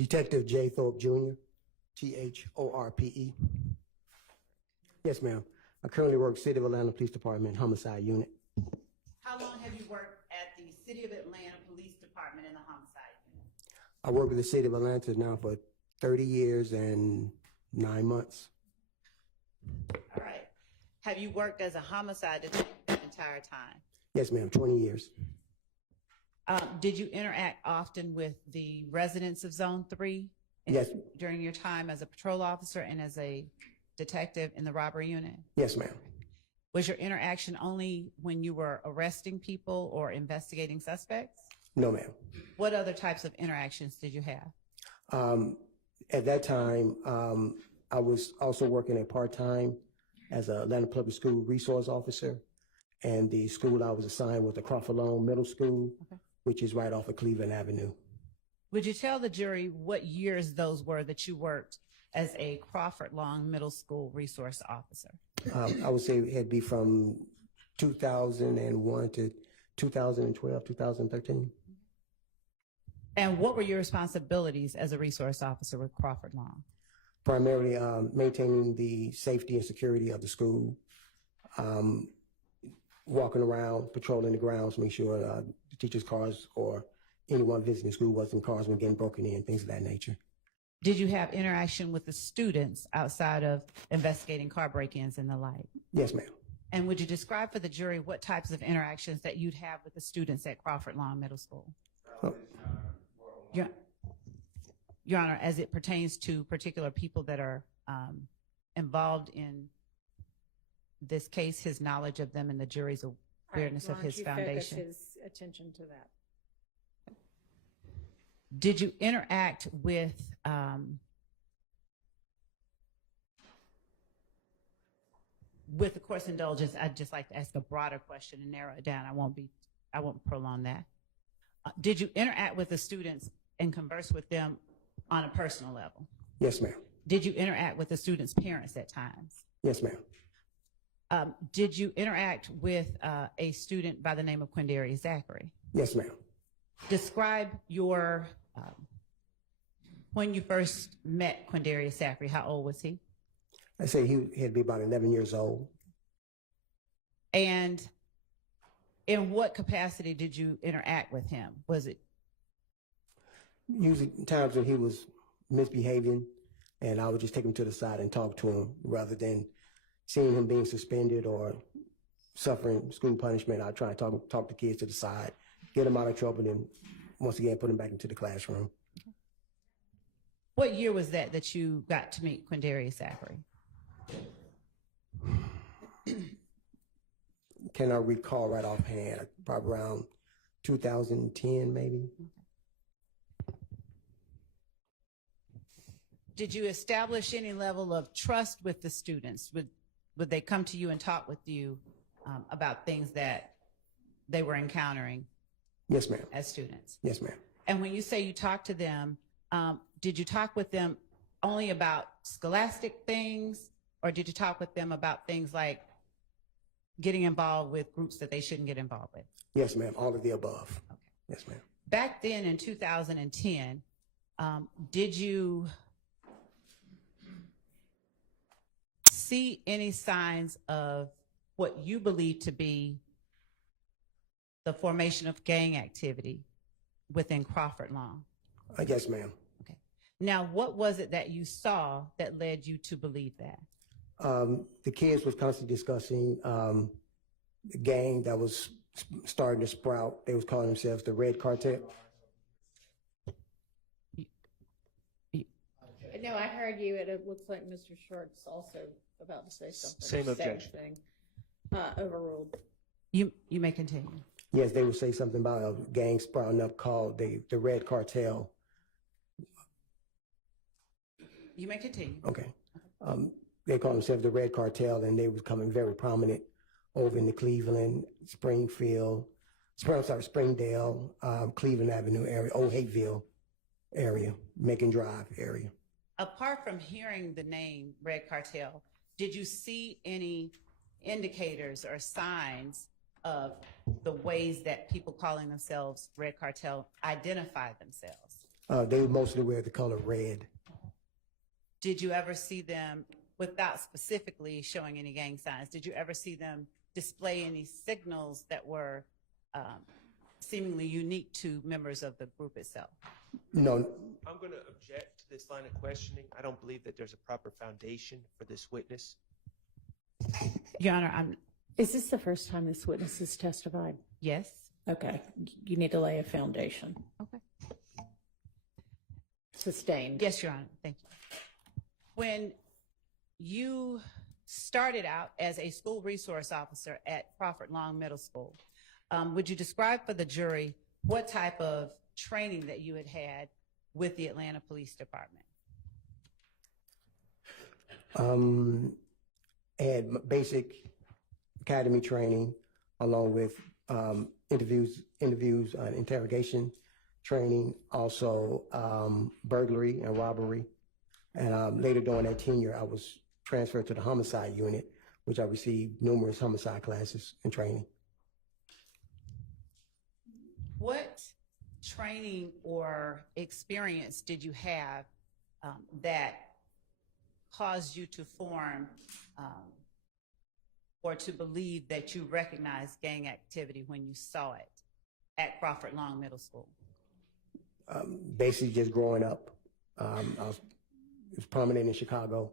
Detective J. Thorpe Jr., Thorpe. Yes, ma'am. I currently work City of Atlanta Police Department Homicide Unit. How long have you worked at the City of Atlanta Police Department in the homicide unit? I work with the City of Atlanta now for 30 years and 9 months. All right. Have you worked as a homicide detective the entire time? Yes, ma'am, 20 years. Did you interact often with the residents of Zone 3? Yes. During your time as a patrol officer and as a detective in the robbery unit? Yes, ma'am. Was your interaction only when you were arresting people or investigating suspects? No, ma'am. What other types of interactions did you have? At that time, I was also working at part-time as an Atlanta Public School resource officer. And the school I was assigned was the Crawford Long Middle School, which is right off of Cleveland Avenue. Would you tell the jury what years those were that you worked as a Crawford Long Middle School resource officer? I would say it'd be from 2001 to 2012, 2013. And what were your responsibilities as a resource officer with Crawford Long? Primarily maintaining the safety and security of the school, walking around, patrolling the grounds, make sure the teachers' cars or anyone visiting school wasn't cars when getting broken in, things of that nature. Did you have interaction with the students outside of investigating car break-ins and the like? Yes, ma'am. And would you describe for the jury what types of interactions that you'd have with the students at Crawford Long Middle School? Oh. Your Honor, as it pertains to particular people that are involved in this case, his knowledge of them and the jury's awareness of his foundation. Focus his attention to that. Did you interact with the court's indulgence? I'd just like to ask a broader question and narrow it down. I won't prolong that. Did you interact with the students and converse with them on a personal level? Yes, ma'am. Did you interact with the students' parents at times? Yes, ma'am. Did you interact with a student by the name of Quindarius Zachary? Yes, ma'am. Describe your, when you first met Quindarius Zachary, how old was he? I say he'd be about 11 years old. And in what capacity did you interact with him? Was it? Usually times when he was misbehaving, and I would just take him to the side and talk to him rather than seeing him being suspended or suffering school punishment. I'd try to talk the kids to the side, get them out of trouble, and once again, put them back into the classroom. What year was that you got to meet Quindarius Zachary? Can I recall right offhand? Probably around 2010, maybe. Did you establish any level of trust with the students? Would they come to you and talk with you about things that they were encountering? Yes, ma'am. As students? Yes, ma'am. And when you say you talked to them, did you talk with them only about scholastic things, or did you talk with them about things like getting involved with groups that they shouldn't get involved with? Yes, ma'am. All of the above. Okay. Yes, ma'am. Back then in 2010, did you see any signs of what you believe to be the formation of gang activity within Crawford Long? Yes, ma'am. Okay. Now, what was it that you saw that led you to believe that? The kids was constantly discussing the gang that was starting to sprout. They was calling themselves the Red Cartel. No, I heard you. It looks like Mr. Short's also about to say something. Same objection. Thing. Overruled. You may continue. Yes, they would say something about a gang sprouting up called the Red Cartel. You may continue. Okay. They call themselves the Red Cartel, and they was becoming very prominent over in the Cleveland, Springdale, Cleveland Avenue area, Old Hateville area, Macon Drive area. Apart from hearing the name Red Cartel, did you see any indicators or signs of the ways that people calling themselves Red Cartel identify themselves? They mostly wear the color red. Did you ever see them, without specifically showing any gang signs, did you ever see them display any signals that were seemingly unique to members of the group itself? No, I'm going to object to this line of questioning. I don't believe that there's a proper foundation for this witness. Your Honor, Is this the first time this witness has testified? yes. Okay, you need to lay a foundation. Okay. Sustained. Yes, Your Honor. Thank you. When you started out as a school resource officer at Crawford Long Middle School, would you describe for the jury what type of training that you had with the Atlanta Police Department? Had basic academy training along with interviews, interrogation training, also burglary and robbery. And later during that tenure, I was transferred to the homicide unit, which I received numerous homicide classes and training. What training or experience did you have that caused you to form or to believe that you recognized gang activity when you saw it at Crawford Long Middle School? Basically just growing up. I was prominent in Chicago.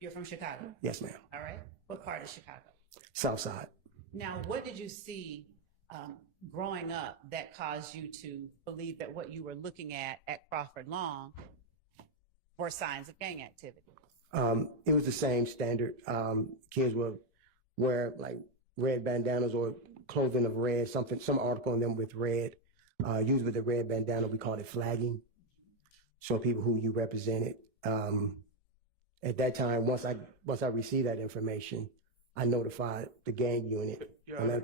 You're from Chicago? Yes, ma'am. All right. What part of Chicago? South Side. Now, what did you see growing up that caused you to believe that what you were looking at Crawford Long were signs of gang activity? It was the same standard. Kids would wear like red bandanas or clothing of red, some article on them with red. Usually with the red bandana, we called it flagging. Show people who you represented. At that time, once I received that information, I notified the gang unit. Your Honor,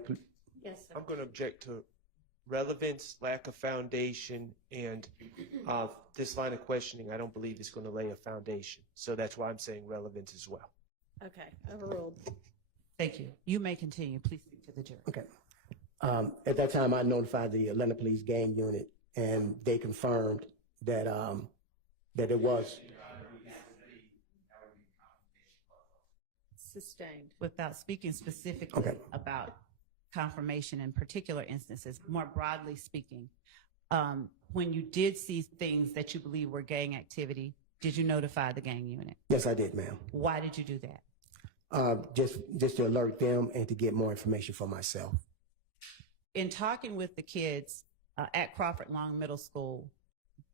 Yes, sir. I'm going to object to relevance, lack of foundation, and this line of questioning I don't believe is going to lay a foundation. So that's why I'm saying relevance as well. Okay, overruled. Thank you. You may continue. Please speak to the jury. Okay. At that time, I notified the Atlanta Police gang unit, and they confirmed that that it was. Sustained. Without speaking specifically Okay. about confirmation in particular instances, more broadly speaking, when you did see things that you believe were gang activity, did you notify the gang unit? Yes, I did, ma'am. Why did you do that? Just to alert them and to get more information for myself. In talking with the kids at Crawford Long Middle School,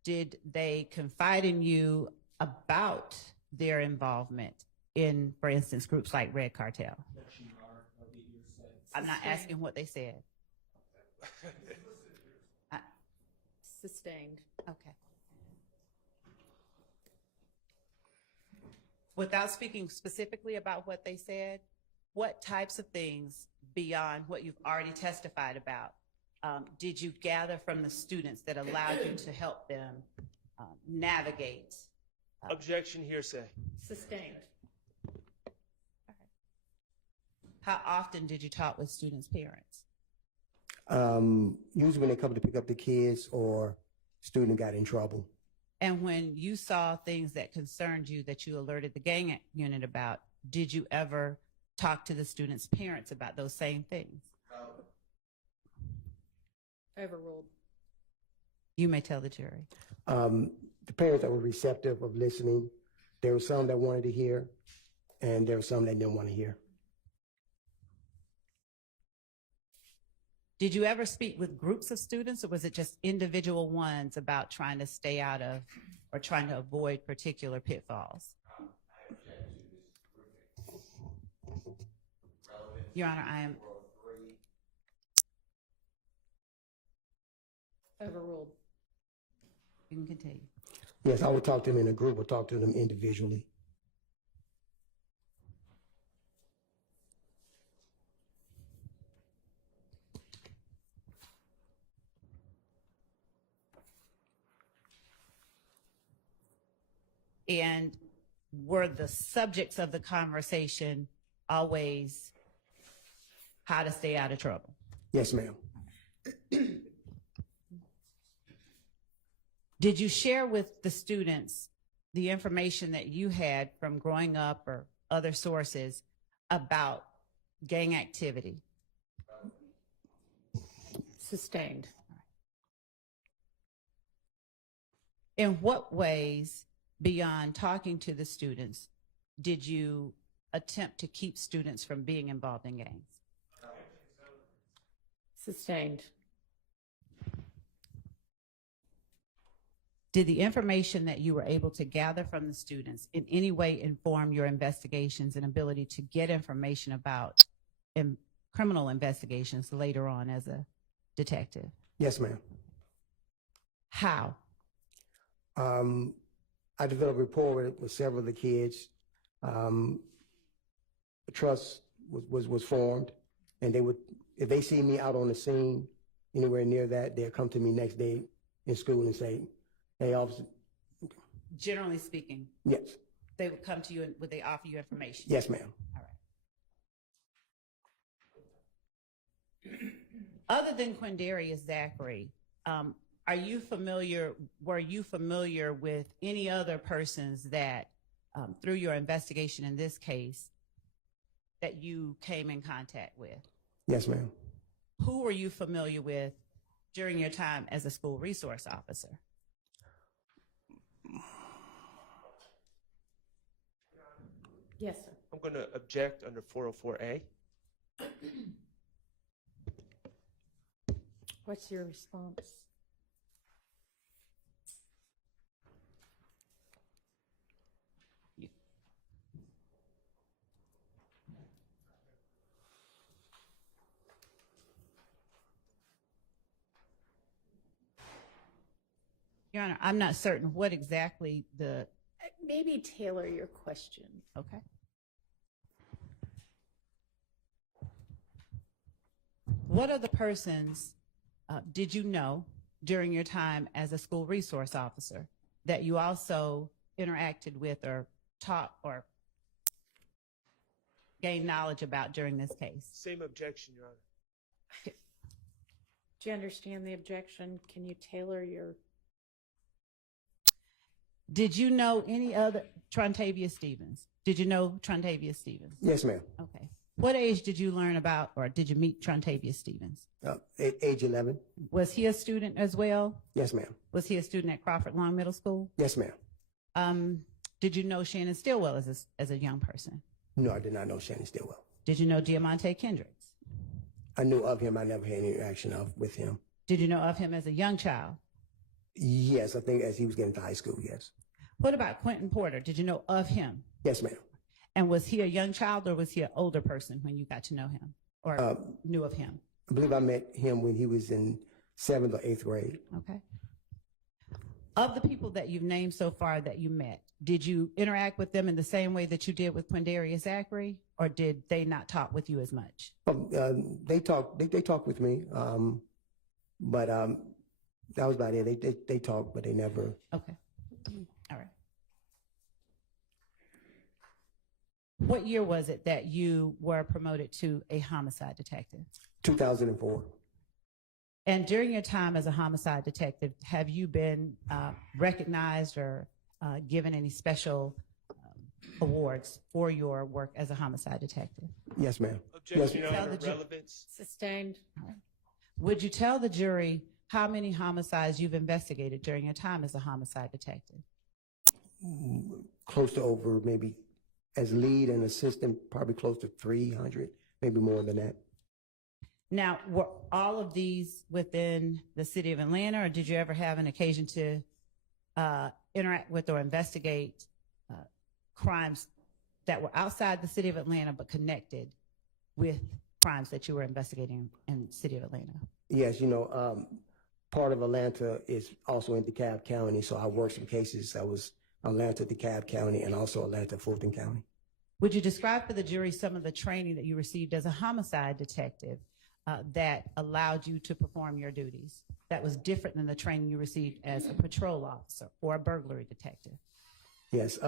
did they confide in you about their involvement in, for instance, groups like Red Cartel? I'm not asking what they said. Sustained. Okay. Without speaking specifically about what they said, what types of things beyond what you've already testified about did you gather from the students that allowed you to help them navigate? Objection, hearsay. Sustained. How often did you talk with students' parents? Usually when they come to pick up the kids or student got in trouble. And when you saw things that concerned you that you alerted the gang unit about, did you ever talk to the students' parents about those same things? Overruled. You may tell the jury. The parents that were receptive of listening, there were some that wanted to hear, and there were some that didn't want to hear. Did you ever speak with groups of students, or was it just individual ones about trying to stay out of or trying to avoid particular pitfalls? Your Honor, I am. Overruled. You can continue. Yes, I would talk to them in a group or talk to them individually. And were the subjects of the conversation always how to stay out of trouble? Yes, ma'am. Did you share with the students the information that you had from growing up or other sources about gang activity? Sustained. In what ways, beyond talking to the students, did you attempt to keep students from being involved in gangs? Sustained. Did the information that you were able to gather from the students in any way inform your investigations and ability to get information about criminal investigations later on as a detective? Yes, ma'am. How? I developed rapport with several of the kids. Trust was formed, and they would, if they see me out on the scene anywhere near that, they'll come to me next day in school and say, "Hey, officer." Generally speaking, Yes, they would come to you and would they offer you information? yes, ma'am. All right. Other than Quindarius Zachary, were you familiar with any other persons that, through your investigation in this case, that you came in contact with? Yes, ma'am. Who were you familiar with during your time as a school resource officer? Yes, sir. I'm going to object under 404A. What's your response? Your Honor, I'm not certain what exactly the, Maybe tailor your question. okay. What other persons did you know during your time as a school resource officer that you also interacted with or taught or gained knowledge about during this case? Same objection, Your Honor. Do you understand the objection? Can you tailor your? Did you know any other, Trontavia Stevens? Did you know Trontavia Stevens? Yes, ma'am. Okay. What age did you learn about or did you meet Trontavia Stevens? At age 11. Was he a student as well? Yes, ma'am. Was he a student at Crawford Long Middle School? Yes, ma'am. Did you know Shannon Stillwell as a young person? No, I did not know Shannon Stillwell. Did you know Diamante Kendricks? I knew of him. I never had any interaction with him. Did you know of him as a young child? Yes, I think as he was getting to high school, yes. What about Quentin Porter? Did you know of him? Yes, ma'am. And was he a young child or was he an older person when you got to know him or knew of him? I believe I met him when he was in 7th or 8th grade. Okay. Of the people that you've named so far that you met, did you interact with them in the same way that you did with Quindarius Zachary, or did they not talk with you as much? They talked with me, but that was about it. They talked, but they never. Okay. All right. What year was it that you were promoted to a homicide detective? 2004. And during your time as a homicide detective, have you been recognized or given any special awards for your work as a homicide detective? Yes, ma'am. Objection, Yes, Your Honor. Tell the ju- Relevance. Sustained. Would you tell the jury how many homicides you've investigated during your time as a homicide detective? Close to over, maybe as lead and assistant, probably close to 300, maybe more than that. Now, were all of these within the city of Atlanta, or did you ever have an occasion to interact with or investigate crimes that were outside the city of Atlanta but connected with crimes that you were investigating in the city of Atlanta? Yes, part of Atlanta is also in DeKalb County, so I worked some cases that was Atlanta, DeKalb County, and also Atlanta, Fulton County. Would you describe for the jury some of the training that you received as a homicide detective that allowed you to perform your duties, that was different than the training you received as a patrol officer or a burglary detective? Yes,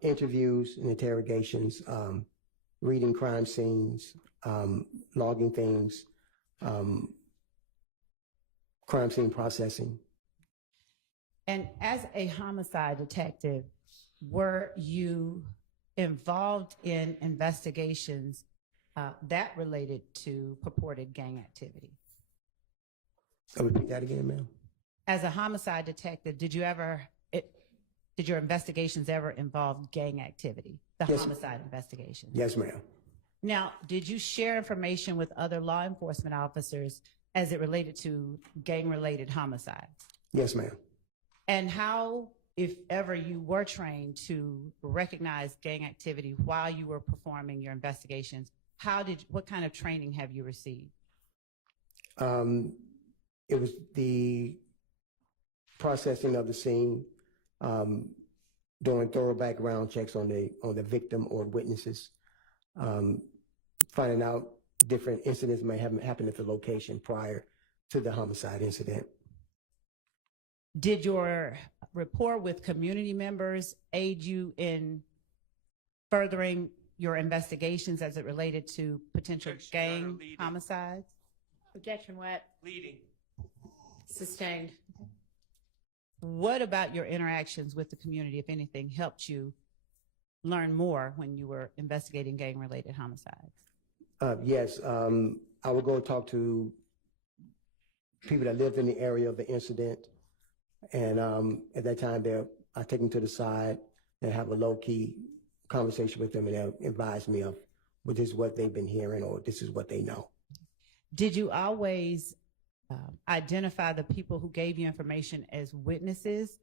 interviews and interrogations, reading crime scenes, logging things, crime scene processing. And as a homicide detective, were you involved in investigations that related to purported gang activity? I'll repeat that again, ma'am. As a homicide detective, did your investigations ever involve gang activity, the Yes. homicide investigations? Yes, ma'am. Now, did you share information with other law enforcement officers as it related to gang-related homicides? Yes, ma'am. And how, if ever, you were trained to recognize gang activity while you were performing your investigations? What kind of training have you received? It was the processing of the scene, doing thorough background checks on the victim or witnesses, finding out different incidents may have happened at the location prior to the homicide incident. Did your rapport with community members aid you in furthering your investigations as it related to potential Objection, Your Honor, gang leading. homicides? Objection, Wet. Leading. Sustained. What about your interactions with the community, if anything, helped you learn more when you were investigating gang-related homicides? Yes, I would go talk to people that lived in the area of the incident. And at that time, I take them to the side and have a low-key conversation with them, and they'll advise me of, well, this is what they've been hearing, or this is what they know. Did you always identify the people who gave you information as witnesses,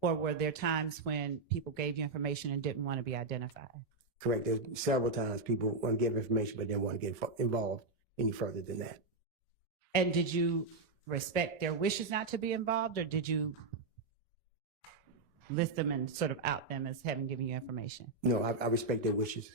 or were there times when people gave you information and didn't want to be identified? Correct. There's several times people want to give information, but didn't want to get involved any further than that. And did you respect their wishes not to be involved, or did you list them and sort of out them as having given you information? No, I respect their wishes.